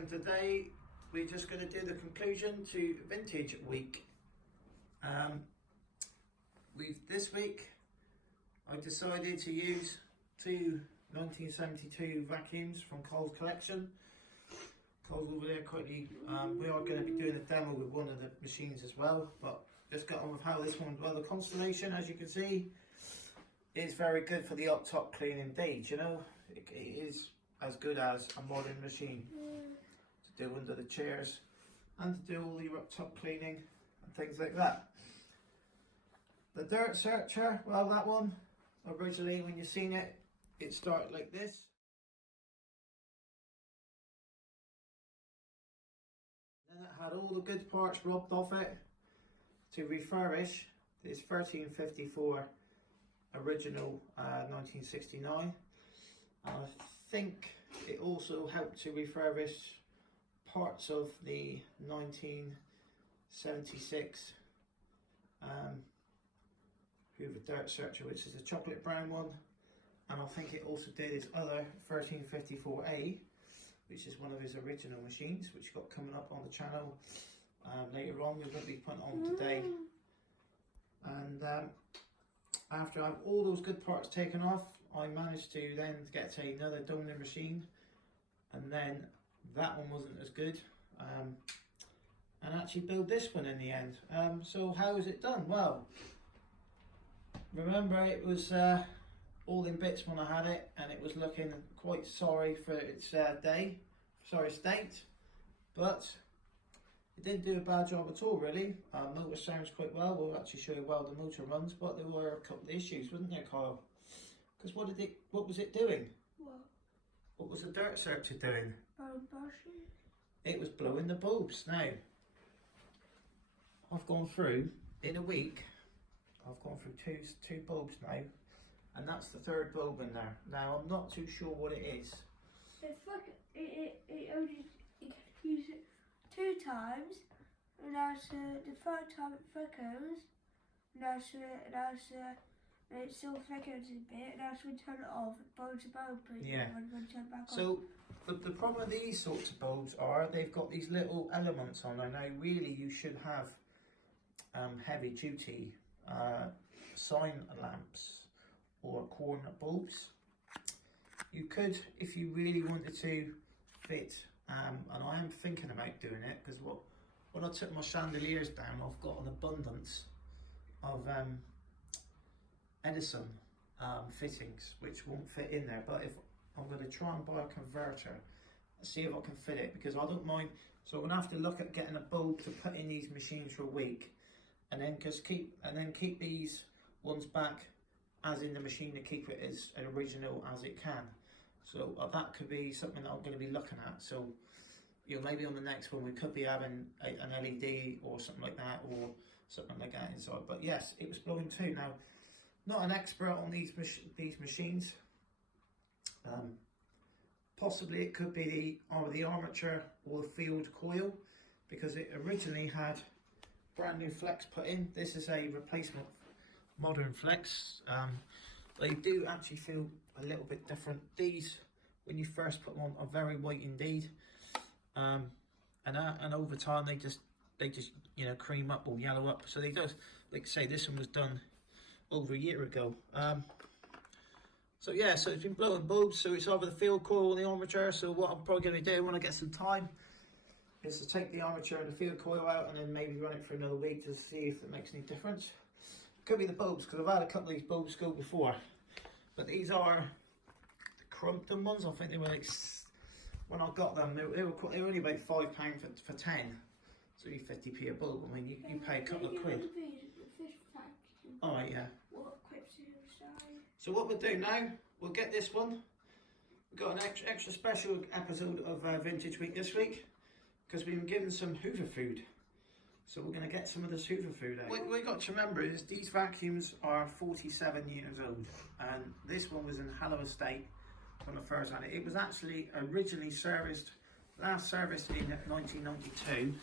and today we're just going to do the conclusion to Vintage Week. This week I decided to use two 1972 vacuums from Cole's collection. Cole's over there quickly. We are going to be doing a demo with one of the machines as well, but just got on with how this one, well, the Constellation, as you can see, is very good for the up top cleaning indeed. You know, it is as good as a modern machine to do under the chairs and to do all the up top cleaning and things like that. The Dirtseacher, well, that one originally, when you seen it, it started like this. Then it had all the good parts rubbed off it to refurbish this 1354 original 1969. I think it also helped to refurbish parts of the 1976 Hoover Dirtseacher, which is a chocolate brown one, and I think it also did his other 1354A, which is one of his original machines, which got coming up on the channel later on. We're going to be putting on today. And after I have all those good parts taken off, I managed to then get another donor machine, and then that one wasn't as good, and actually build this one in the end. So how is it done? Well, remember it was all in bits when I had it, and it was looking quite sorry for its state, but it didn't do a bad job at all, really. Motor sounds quite well. We'll actually show you how the motor runs, but there were a couple of issues, wasn't there, Kyle? Because what was it doing? What was the Dirtseacher doing? It was blowing the bulbs. Now, I've gone through, in a week, I've gone through two bulbs now, and that's the third bulb in there. Now, I'm not too sure what it is. It's like it only use it 2 times, and that's the third time it flickers, and it still flickers a bit, and that's when you turn it off, it blows the bulb, Yeah. when you turn it back on. So the problem with these sorts of bulbs are they've got these little elements on there. Now really you should have heavy duty sign lamps or corner bulbs. You could, if you really wanted to fit, and I am thinking about doing it, because when I took my chandeliers down, I've got an abundance of Edison fittings which won't fit in there, but if I'm going to try and buy a converter, see if I can fit it, because I don't mind. So I'm going to have to look at getting a bulb to put in these machines for a week, and then keep these ones back as in the machine to keep it as original as it can. So that could be something that I'm going to be looking at. So, you know, maybe on the next one we could be having an LED or something like that, or something like that inside. But yes, it was blowing too. Now, not an expert on these machines. Possibly it could be the armature or the field coil, because it originally had brand new flex put in. This is a replacement modern flex. They do actually feel a little bit different. These, when you first put them on, are very white indeed, and over time they just you know, cream up or yellow up. So they just, like say, this one was done over a year ago. So yeah, so it's been blowing bulbs. So it's either the field coil or the armature. So what I'm probably going to be doing when I get some time is to take the armature and the field coil out, and then maybe run it for another week to see if it makes any difference. Could be the bulbs, because I've had a couple of these bulbs go before, but these are the Crumpton ones. I think they were like, when I got them, they were only about £5 for 10, so you 50p a bulb. I mean, you pay a couple of quid. All right, yeah. So what we'll do now, we'll get this one. We've got an extra special episode of Vintage Week this week, because we've been given some Hoover food. So we're going to get some of this Hoover food out. What we've got to remember is these vacuums are 47 years old, and this one was in hell of a state when I first had it. It was actually originally last serviced in 1992, and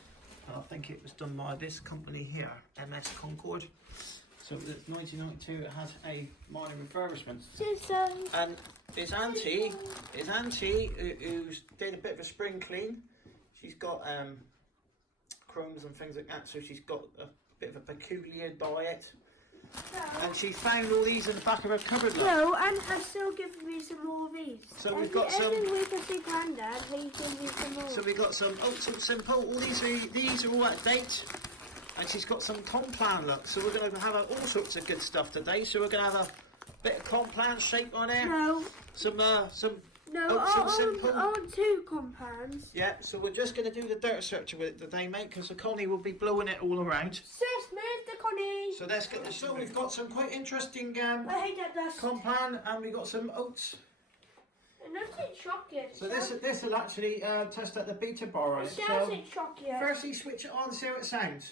I think it was done by this company here, MS Concord. So it's 1992, it has a minor refurbishment. And his auntie who did a bit of a spring clean, She's got chromes and things like that, so she's got a bit of a peculiar diet. No. And she found all these in the back of her cupboard. Look. No, and still giving me some more of these. So we've got some. Every week I see Grandad, he gives me some more. So we've got some Oats and Simple. All these are all out of date. And she's got some Complan, look. So we're going to have all sorts of good stuff today. So we're going to have a bit of Complan shake on there. No. Some Oats I and Simple. want 2 compounds. Yeah, so we're just going to do the Dirtseacher with it today, mate, because the Connie will be blowing it all around. Sis, move the Connie. So let's get. So we've got some quite interesting I hate that dust. Complan, and we've got some oats. And that's it chocolate. So this will actually test out the beta bars. It So sounds like chocolate. firstly, switch it on, see how it sounds.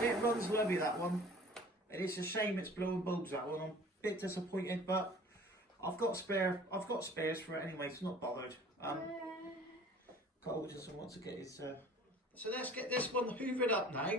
See, it runs lovely, that one. It is a shame it's blowing bulbs, that one. I'm a bit disappointed, but I've got spares for it anyway, so not bothered. Cole just wants to get his. So let's get this one hoovered up now.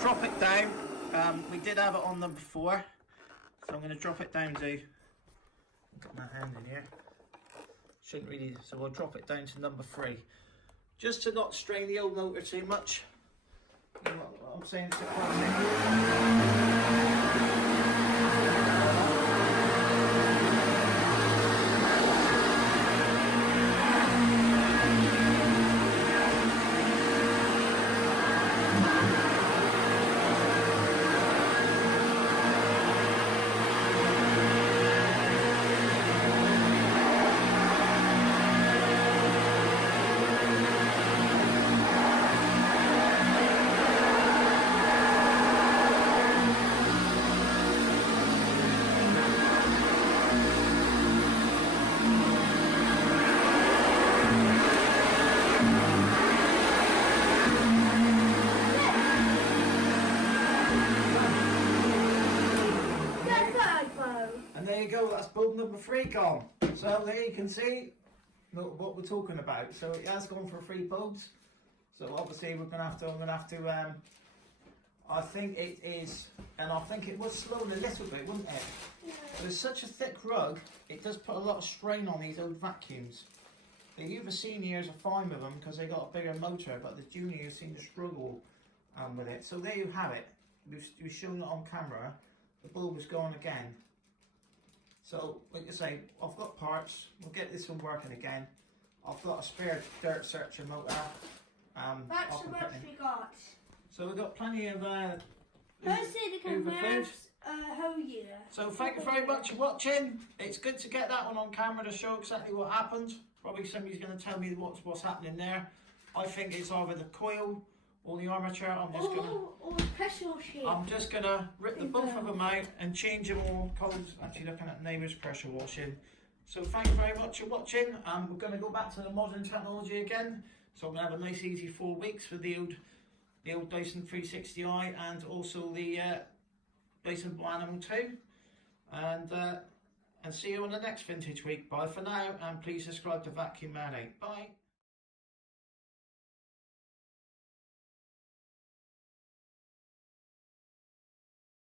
Drop it down. We did have it on them before, so I'm going to drop it down to. I've got my hand in here. Shouldn't really. So we'll drop it down to number 3, just to not strain the old motor too much. You know what I'm saying? It's a And there you go, that's bulb number 3 gone. So there you can see what we're talking about. So it has gone for 3 bulbs. So obviously I'm gonna have to I think it is, and I think it was slowing a little bit, wouldn't it? Yeah. But it's such a thick rug, it does put a lot of strain on these old vacuums. The Hoover seniors are fine with them because they got a bigger motor, but the juniors seem to struggle with it. So there you have it. We've shown it on camera. The bulb is gone again. So, like I say, I've got parts. We'll get this one working again. I've got a spare Dirtseacher motor. That's the much we got. So we've got plenty of Hopefully they can last a whole year. So thank you very much for watching. It's good to get that one on camera to show exactly what happened. Probably somebody's going to tell me what's happening there. I think it's either the coil or the armature. Or the pressure washing. I'm just gonna rip the both of them out and change them all. Cole's actually looking at neighbour's pressure washing. So thank you very much for watching. We're going to go back to the modern technology again. So I'm going to have a nice easy 4 weeks for the old Dyson 360i and also the Dyson Blue Animal 2. And see you on the next vintage week. Bye for now, and please subscribe to Vacuum Man 8. Bye.